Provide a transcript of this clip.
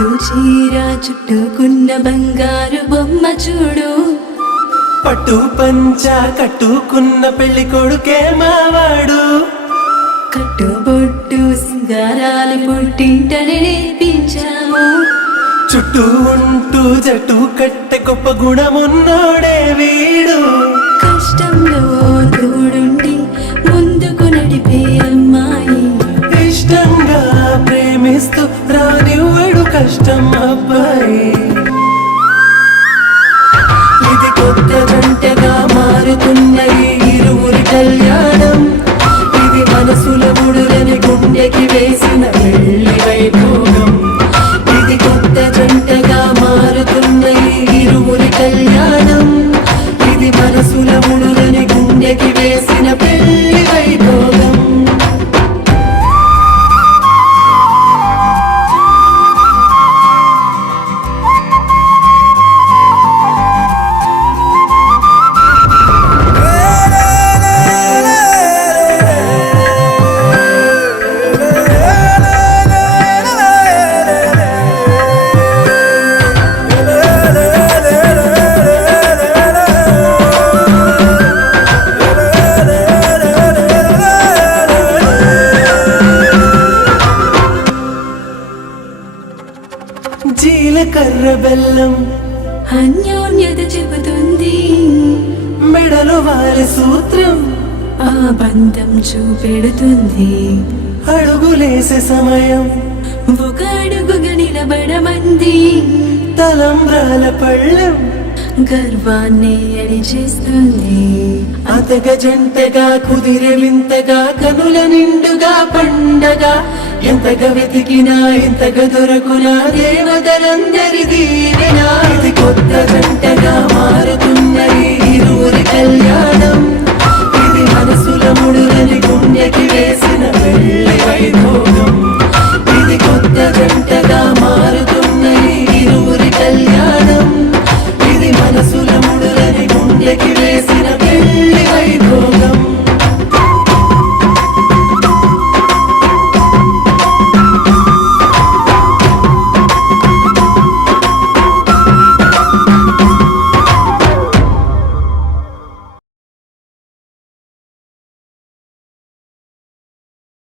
పట్టు చీర చుట్టుకున్న బంగారు బొమ్మ చూడు, పట్టు పంచ కట్టుకున్న పెళ్లి కొడుకే మావాడు, కట్టుబొట్టు సింగారాలు పుట్టింటని నేర్పించాము, చుట్టూ ఉంటూ జట్టు కట్టె గొప్ప గుణమున్నోడే వీడు, కష్టంలో తోడుండి ముందుకు నడిపే అమ్మాయి, ఇష్టంగా ప్రేమిస్తూ రానివ్వడు కష్టం అబ్బాయి. ఇది కొత్త జంటగా మారుతున్న ఈ ఇరువురి కళ్యాణం, ఇది మనసుల ముడులని గుండెకి వేసిన పెళ్లి వైభోగం. ఇది కొత్త జంటగా మారుతున్న ఈ ఇరువురి కళ్యాణం, ఇది మనసుల ముడులని గుండెకి వేసిన పెళ్లి వైభోగం. జీలకర్ర బెల్లం అన్యోన్యత చెబుతుంది, మెడలో వారి సూత్రం ఆ బంధం చూపెడుతుంది, అడుగులేసే సమయం ఒక అడుగుగా నిలబడమంది, తలంబ్రాల పళ్ళెం గర్వాన్ని అణిచేస్తుంది, అతగ జంటగా కుదిరే వింతగా కనుల నిండుగా పండగా, ఎంతగా వెతికినా ఎంతగా దొరకునా దేవతలందరి దీవెనా. ఇది కొత్త జంటగా మారుతున్న ఈ ఇరువురి కళ్యాణం, ఇది మనసుల ముడులని గుండెకి వేసిన పెళ్లి వైభోగం.